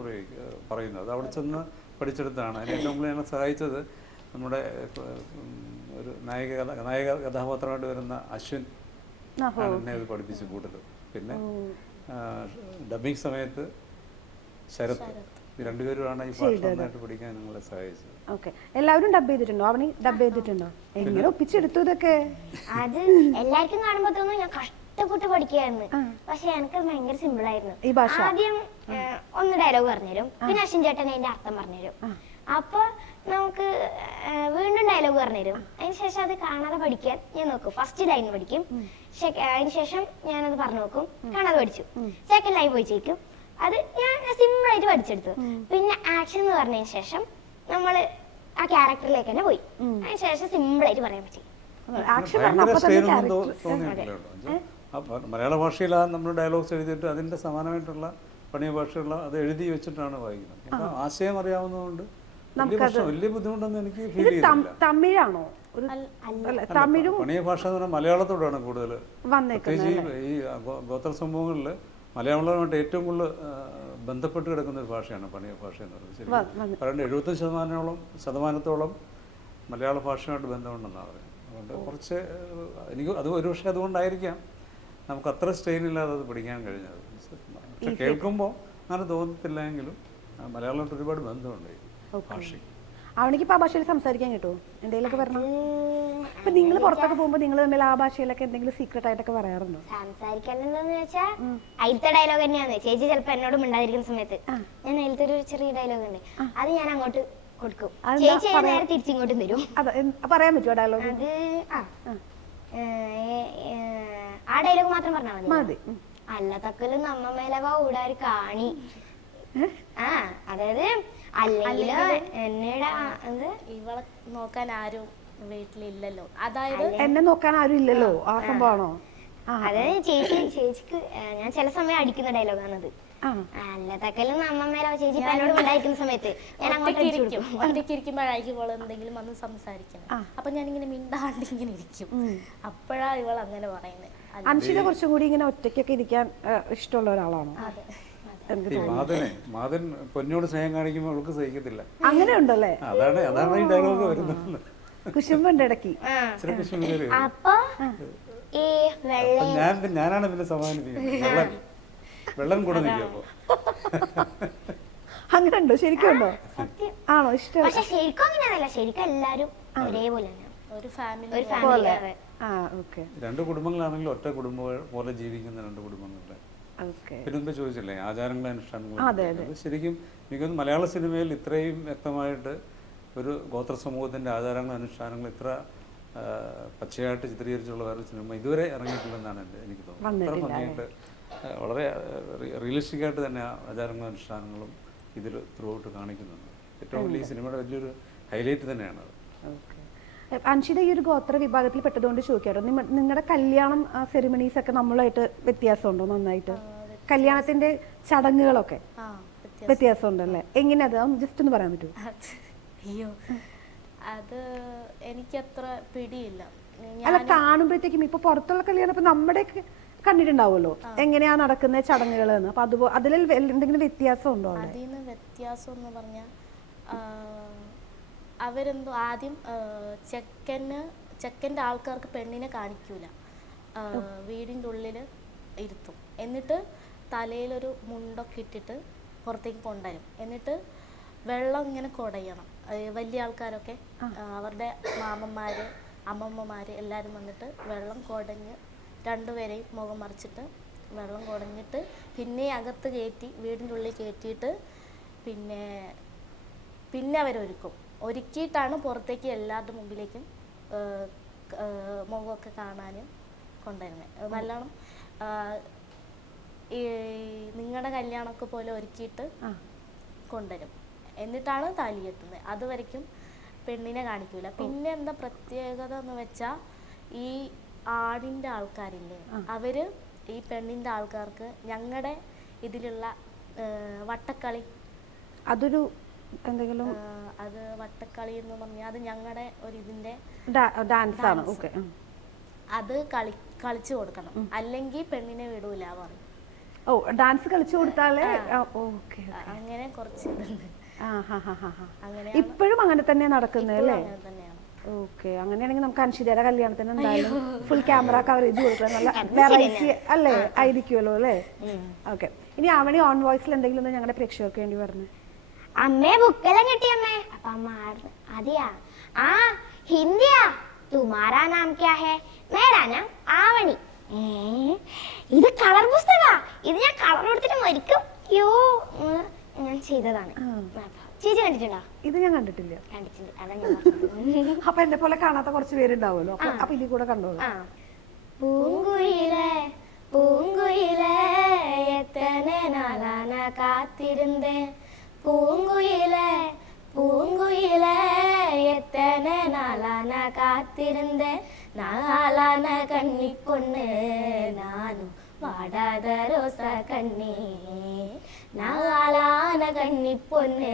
പറയുന്നത്. അത് അവിടെ ചെന്ന് പഠിച്ചെടുത്താണ്. അതിന് ഏറ്റവും കൂടുതൽ ഞങ്ങളെ സഹായിച്ചത് നമ്മുടെ ഒരു നായക കഥാപാത്രമായിട്ട് വരുന്ന അശ്വിൻ എന്നെ അത് പഠിപ്പിച്ച് കൂടുതലും. പിന്നെ ഡബിങ് സമയത്ത് ശരത്, ഈ 2 പേരുമാണ് ഈ ഭാഷ നന്നായിട്ട് പഠിക്കാൻ ഞങ്ങളെ സഹായിച്ചത്. ഓക്കെ. എല്ലാവരും ഡബ് ചെയ്തിട്ടുണ്ടോ? അവന് ഡബ് ചെയ്തിട്ടുണ്ടോ? എങ്ങനെ ഒപ്പിച്ചെടുത്തു ഇതൊക്കെ? അത് എല്ലാവർക്കും കാണുമ്പോൾ തോന്നുന്നു ഞാൻ കഷ്ടപ്പെട്ട് പഠിക്കുകയായിരുന്നു. പക്ഷെ എനിക്കത് ഭയങ്കര സിമ്പിൾ ആയിരുന്നു. ഈ ഭാഷ ആദ്യം ഒന്ന് ഡയലോഗ് പറഞ്ഞുതരും, പിന്നെ അശ്വിൻ ചേട്ടൻ അതിന്റെ അർത്ഥം പറഞ്ഞുതരും. അപ്പൊ നമുക്ക് വീണ്ടും ഡയലോഗ് പറഞ്ഞുതരും. അതിനുശേഷം അത് കാണാതെ പഠിക്കാൻ ഞാൻ നോക്കും. ഫസ്റ്റ് ലൈൻ പഠിക്കും, അതിനുശേഷം ഞാനത് പറഞ്ഞു നോക്കും, കാണാതെ പഠിച്ചു. സെക്കൻഡ് ലൈൻ പോയി ചോദിക്കും, അത് ഞാൻ സിമ്പിൾ ആയിട്ട് പഠിച്ചെടുത്തു. പിന്നെ ആക്ഷൻ എന്ന് പറഞ്ഞതിന് ശേഷം നമ്മള് ആ ക്യാരക്ടറിലേക്ക് തന്നെ പോയി. അതിനുശേഷം സിമ്പിൾ ആയിട്ട് പറയാൻ പറ്റി. ഭയങ്കര സ്ട്രെയിനൊന്നും തോന്നിയിട്ടില്ല കേട്ടോ. മലയാള ഭാഷയിൽ നമ്മൾ ഡയലോഗ്സ് എഴുതിയിട്ട് അതിൻ്റെ സമാനമായിട്ടുള്ള പണിയ ഭാഷയുള്ള അത് എഴുതി വെച്ചിട്ടാണ് വായിക്കുന്നത്. അപ്പോൾ ആശയം അറിയാവുന്നതുകൊണ്ട് വലിയ ബുദ്ധിമുട്ടൊന്നും എനിക്ക് ഫീൽ ചെയ്തില്ല. തമിഴാണോ? തമിഴും പണിയ ഭാഷ എന്ന് പറഞ്ഞാൽ മലയാളത്തോടാണ് കൂടുതൽ, പ്രത്യേകിച്ച് ഈ ഗോത്ര സംഭവങ്ങളിൽ മലയാളവുമായിട്ട് ഏറ്റവും കൂടുതൽ ബന്ധപ്പെട്ട് കിടക്കുന്ന ഒരു ഭാഷയാണ് പണിയ ഭാഷ എന്ന് പറയുന്നത്. കാരണം 75% മലയാള ഭാഷയുമായിട്ട് ബന്ധമുണ്ടെന്നാണ് പറയുന്നത്. അതുകൊണ്ട് കുറച്ച് എനിക്ക് അത് ഒരുപക്ഷെ അതുകൊണ്ടായിരിക്കാം നമുക്ക് അത്ര സ്ട്രെയിൻ ഇല്ലാതെ അത് പഠിക്കാൻ കഴിഞ്ഞത്. പക്ഷെ കേൾക്കുമ്പോൾ അങ്ങനെ തോന്നത്തില്ല എങ്കിലും മലയാളമായിട്ട് ഒരുപാട് ബന്ധമുണ്ട് ഭാഷയ്ക്ക്. അവനിക്ക് ഇപ്പൊ ആ ഭാഷയിൽ സംസാരിക്കാൻ കിട്ടുമോ? എന്തെങ്കിലുമൊക്കെ പറഞ്ഞു. ഇപ്പൊ നിങ്ങൾ പുറത്തൊക്കെ പോകുമ്പോ നിങ്ങൾ തമ്മിൽ ആ ഭാഷയിലൊക്കെ എന്തെങ്കിലും സീക്രട്ട് ആയിട്ടൊക്കെ പറയാറുണ്ടോ? സംസാരിക്കാൻ എന്താന്ന് വെച്ചാൽ അതിലത്തെ ഡയലോഗ് തന്നെയാണ്. ചേച്ചി ചിലപ്പോ എന്നോട് മിണ്ടാതിരിക്കുന്ന സമയത്ത് ഞാൻ അതിലത്തെ ഒരു ചെറിയ ഡയലോഗ് ഉണ്ട്, അത് ഞാൻ അങ്ങോട്ട് കൊടുക്കും. ചേച്ചി നേരെ തിരിച്ചിങ്ങോട്ടും തരും. പറയാൻ പറ്റുമോ ഡയലോഗ്? അത് ആ ഡയലോഗ് മാത്രം പറഞ്ഞാൽ മതി. അല്ല തക്കല് നമ്മ മേലവ ഊടാര് കാണി. അതായത് അല്ലെങ്കിൽ ഇവളെ നോക്കാൻ ആരും വീട്ടിലില്ലല്ലോ, അതായത് എന്നെ നോക്കാൻ ആരും ഇല്ലല്ലോ, ആ സംഭവമാണോ? അതായത് ചേച്ചിക്ക് ഞാൻ ചില സമയം അടിക്കുന്ന ഡയലോഗാണത്. അല്ല തക്കലും അമ്മമ്മേലോ ചേച്ചി എന്നോട് ഉണ്ടായിരിക്കുന്ന സമയത്ത് ഞാൻ ഒറ്റയ്ക്ക് ഇരിക്കുമ്പോഴായിരിക്കും ഇവള് എന്തെങ്കിലും വന്ന് സംസാരിക്കണം. അപ്പൊ ഞാനിങ്ങനെ മിണ്ടാണ്ട് ഇങ്ങനെ ഇരിക്കും. അപ്പോഴാ ഇവൾ അങ്ങനെ പറയുന്നത്. അൻഷിക കുറച്ചും കൂടി ഇങ്ങനെ ഒറ്റയ്ക്കൊക്കെ ഇരിക്കാൻ ഇഷ്ടമുള്ള ഒരാളാണോ? മാതൻ പൊന്നോട് സ്നേഹം കാണിക്കുമ്പോൾ അവൾക്ക് സഹിക്കത്തില്ല. അങ്ങനെ ഉണ്ടല്ലേ? അതാണ് ഈ ഡയലോഗ് വരുന്നത്. കുശുമ്പുണ്ട് ഇടയ്ക്ക്. ഞാനാണ് പിന്നെ സമാധാനിപ്പിക്കുന്നത്. വെള്ളം കൂടെ നിൽക്കുമ്പോ അങ്ങനെ ഉണ്ടോ? ശരിക്കും ഉണ്ടോ? ആണോ? ഇഷ്ടം ശരിക്കും അങ്ങനെയാണല്ല, ശരിക്കും എല്ലാരും ഒരേപോലെ ഒരു ഫാമിലി. രണ്ട് കുടുംബങ്ങളാണെങ്കിലും ഒറ്റ കുടുംബം പോലെ ജീവിക്കുന്ന രണ്ട് കുടുംബങ്ങളുടെ. പിന്നെ മുമ്പ് ചോദിച്ചില്ലേ ആചാരങ്ങളും അനുഷ്ഠാനങ്ങളും. ശരിക്കും എനിക്കൊന്ന് മലയാള സിനിമയിൽ ഇത്രയും വ്യക്തമായിട്ട് ഒരു ഗോത്ര സമൂഹത്തിന്റെ ആചാരങ്ങളും അനുഷ്ഠാനങ്ങളും ഇത്ര പച്ചയായിട്ട് ചിത്രീകരിച്ചുള്ള വേറെ സിനിമ ഇതുവരെ ഇറങ്ങിയിട്ടില്ലെന്നാണ് എനിക്ക് തോന്നുന്നത്. അത്ര ഭംഗിയായിട്ട് വളരെ റിയലിസ്റ്റിക് ആയിട്ട് തന്നെ ആചാരങ്ങളും അനുഷ്ഠാനങ്ങളും ഇതിൽ ത്രൂ ഔട്ട് കാണിക്കുന്നുണ്ട്. ഏറ്റവും വലിയ ഈ സിനിമയുടെ വലിയൊരു ഹൈലൈറ്റ് തന്നെയാണ് അത്. അൻഷിത ഈ ഒരു ഗോത്ര വിഭാഗത്തിൽ പെട്ടതുകൊണ്ട് ചോദിക്കാറോ, നിങ്ങളുടെ കല്യാണം സെറിമണീസ് ഒക്കെ നമ്മളായിട്ട് വ്യത്യാസമുണ്ടോ? നന്നായിട്ട് കല്യാണത്തിന്റെ ചടങ്ങുകളൊക്കെ വ്യത്യാസമുണ്ടല്ലേ? എങ്ങനെയാ അത് ജസ്റ്റ് ഒന്ന് പറയാൻ പറ്റുമോ? അയ്യോ, അത് എനിക്കത്ര പിടിയില്ല. അല്ല, കാണുമ്പോഴത്തേക്കും ഇപ്പൊ പുറത്തുള്ള കല്യാണം ഇപ്പൊ നമ്മുടെ കണ്ടിട്ടുണ്ടാവുമല്ലോ എങ്ങനെയാ നടക്കുന്ന ചടങ്ങുകൾ എന്ന്. അപ്പൊ അതുപോലെ അതിൽ എന്തെങ്കിലും വ്യത്യാസം ഉണ്ടോ? അതിന് വ്യത്യാസം എന്ന് പറഞ്ഞാൽ അവരെന്തോ ആദ്യം ചെക്കൻ്റെ ആൾക്കാർക്ക് പെണ്ണിനെ കാണിക്കൂല, വീടിൻ്റെ ഉള്ളിൽ ഇരുത്തും. എന്നിട്ട് തലയിലൊരു മുണ്ടൊക്കെ ഇട്ടിട്ട് പുറത്തേക്ക് കൊണ്ടുവരും. എന്നിട്ട് വെള്ളം ഇങ്ങനെ കുടയണം. വലിയ ആൾക്കാരൊക്കെ അവരുടെ മാമന്മാർ അമ്മമ്മമാർ എല്ലാവരും വന്നിട്ട് വെള്ളം കുടഞ്ഞ് രണ്ടുപേരെയും മുഖം മറിച്ചിട്ട് വെള്ളം കുടഞ്ഞിട്ട് പിന്നെ അകത്ത് കയറ്റി വീടിൻ്റെ ഉള്ളിൽ കയറ്റിയിട്ട് പിന്നെ അവരൊരുക്കും. ഒരുക്കിയിട്ടാണ് പുറത്തേക്ക് എല്ലാവരുടെ മുമ്പിലേക്കും മുഖമൊക്കെ കാണാനും കൊണ്ടുവരുന്നത്. നല്ലോണം ഈ നിങ്ങളുടെ കല്യാണമൊക്കെ പോലെ ഒരുക്കിയിട്ട് കൊണ്ടുവരും. എന്നിട്ടാണ് താലി കെട്ടുന്നത്. അതുവരയ്ക്കും പെണ്ണിനെ കാണിക്കൂല. പിന്നെ എന്താ പ്രത്യേകത എന്ന് വെച്ചാൽ ഈ ആടിൻ്റെ ആൾക്കാരില്ലേ, അവര് ഈ പെണ്ണിൻ്റെ ആൾക്കാർക്ക് ഞങ്ങളുടെ ഇതിലുള്ള വട്ടക്കളി, അതൊരു എന്തെങ്കിലും അത് വട്ടക്കളി എന്ന് പറഞ്ഞാൽ അത് ഞങ്ങളുടെ ഒരു ഇതിന്റെ ഡാൻസ് ആണ്. അത് കളിച്ചു കൊടുക്കണം, അല്ലെങ്കിൽ പെണ്ണിനെ വിടൂല പറഞ്ഞു. ഓ, ഡാൻസ് കളിച്ചു കൊടുത്താലേ. അങ്ങനെ കുറച്ച് ഇതുണ്ട്. ഇപ്പോഴും അങ്ങനെ തന്നെ നടക്കുന്നത് അല്ലേ? ഓക്കെ, അങ്ങനെയാണെങ്കിൽ നമുക്ക് അൻഷിതയുടെ കല്യാണത്തിന് എന്തായാലും ഫുൾ ക്യാമറ കവറേജ് കൊടുക്കാൻ നല്ല വെറൈറ്റി അല്ലേ ആയിരിക്കുമല്ലോ അല്ലേ? ഓക്കെ, ഇനി അവണി ഓൺ വോയിസിൽ എന്തെങ്കിലും ഞങ്ങളുടെ പ്രേക്ഷകർക്ക് വേണ്ടി പറഞ്ഞു. അമ്മേ ബുക്കെല്ലാം കിട്ടി അമ്മേ. അപ്പൊ അമ്മ അതെയാ? ആ ഹിന്ദിയാ. തുമാരാ നാം ക്യാ ഹേ? മേരാ നാം ആവണി. ഇത് കളർ പുസ്തക, ഇത് ഞാൻ കളർ കൊടുത്തിട്ട് മരിക്കും. അയ്യോ, ഞാൻ ചെയ്തതാണ്. ചേച്ചി കണ്ടിട്ടുണ്ടോ? ഇത് ഞാൻ കണ്ടിട്ടില്ല. കണ്ടിട്ടുണ്ട്, അതാ ഞാൻ പറഞ്ഞത്. അപ്പൊ എന്നെ പോലെ കാണാത്ത കുറച്ച് പേരുണ്ടാവുമല്ലോ, അപ്പൊ ഇതിൽ കൂടെ കണ്ടോളൂ. പൂങ്കുയിലേ പൂങ്കുയിലേ എത്തനെ നാളാന കാത്തിരുന്നേ, പൂങ്കുയിലേ പൂങ്കുയിലേ എത്തനെ നാളാന കാത്തിരുന്നേ, നാളാന കണ്ണിപ്പൊണ്ണ് നാനും വാടാத ரோச கண்ணே, நாளான கண்ணி பொண்ணு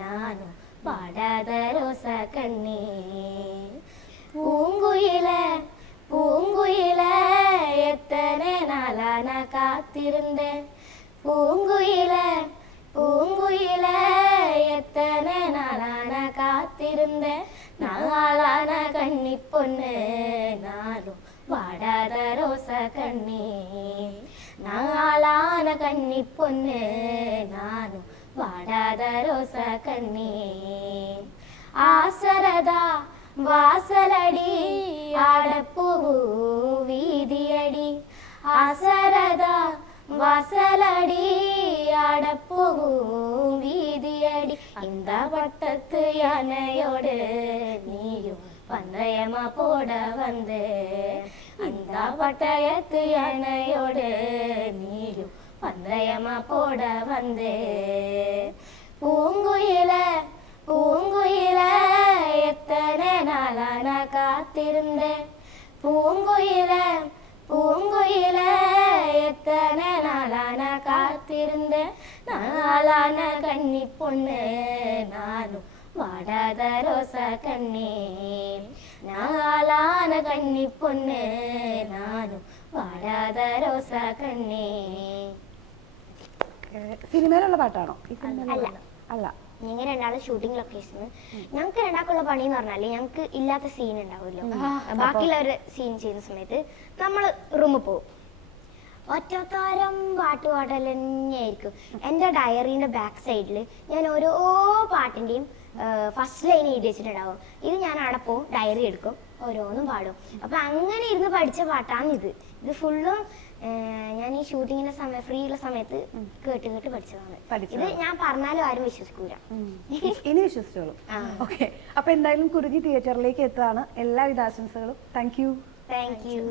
நானும் வாடாத ரோச கண்ணே. பூங்குயில பூங்குயில எத்தனை நாளா நான் காத்திருந்தேன், பூங்குயில பூங்குயில எத்தனை நாளா நான் காத்திருந்தேன், நாளான கண்ணி பொண்ணு நானும் வாடாத ரோச கண்ணே, நாளான கண்ணி பொண்ணு நானும் வாடாத ரோச கண்ணே. ஆசரதா வாசலடி ஆடப்பூ வீதியடி, ஆசரதா வாசலடி ஆடப்பூ வீதியடி, இந்த வட்டத்து யானையோடு நீயும் பந்தயமா போட வந்தே, இந்த பட்டயத்து யானையோடு நீயும் பந்தயமா போட வந்தே. பூங்குயில பூங்குயில எத்தனை நாளா நான் காத்திருந்தேன், பூங்குயில பூங்குயில எத்தனை நாளா நான் காத்திருந்தேன், நாளான கண்ணி பொண்ணு நானும் வாடாத ரோச கண்ணே, நாளான கண்ணி பொண்ணு நானும் വാടാத രോസ കണ്ണേ. സിനിമയിലുള്ള പാട്ടാണോ? ഈ സിനിമയിലുള്ള അല്ല. ഞങ്ങൾ രണ്ടാളും ഷൂട്ടിംഗ് ലൊക്കേഷന്, ഞങ്ങൾക്ക് രണ്ടാൾക്കുള്ള പണി എന്ന് പറഞ്ഞാല് ഞങ്ങൾക്ക് ഇല്ലാത്ത സീൻ ഉണ്ടാവുമല്ലോ, ബാക്കിയുള്ളവര് സീൻ ചെയ്യുന്ന സമയത്ത് നമ്മൾ റൂമിൽ പോകും, ഒറ്റത്തോരം പാട്ട് പാടൽ തന്നെയായിരിക്കും. എൻ്റെ ഡയറീൻ്റെ ബാക്ക് സൈഡിൽ ഞാൻ ഓരോ പാട്ടിൻ്റെയും ഫസ്റ്റ് ലൈൻ എഴുതി വെച്ചിട്ടുണ്ടാവും. ഇത് ഞാൻ അവിടെ പോകും, ഡയറി എടുക്കും, ഓരോന്നും പാടും. അപ്പം അങ്ങനെ ഇരുന്ന് പഠിച്ച പാട്ടാണ് ഇത്. ഇത് ഫുള്ളും ഞാൻ ഈ ഷൂട്ടിങ്ങിന്റെ സമയം ഫ്രീ ഉള്ള സമയത്ത് കേട്ട് കേട്ട് പഠിച്ചതാണ്. ഇത് ഞാൻ പറഞ്ഞാലും ആരും വിശ്വസിക്കൂല. ഇനി വിശ്വസിച്ചോളൂ. ഓക്കെ, അപ്പൊ എന്തായാലും കുറിഞ്ഞി തിയേറ്ററിലേക്ക് എത്താണ്. എല്ലാവിധ ആശംസകളും. Thank you. Thank you.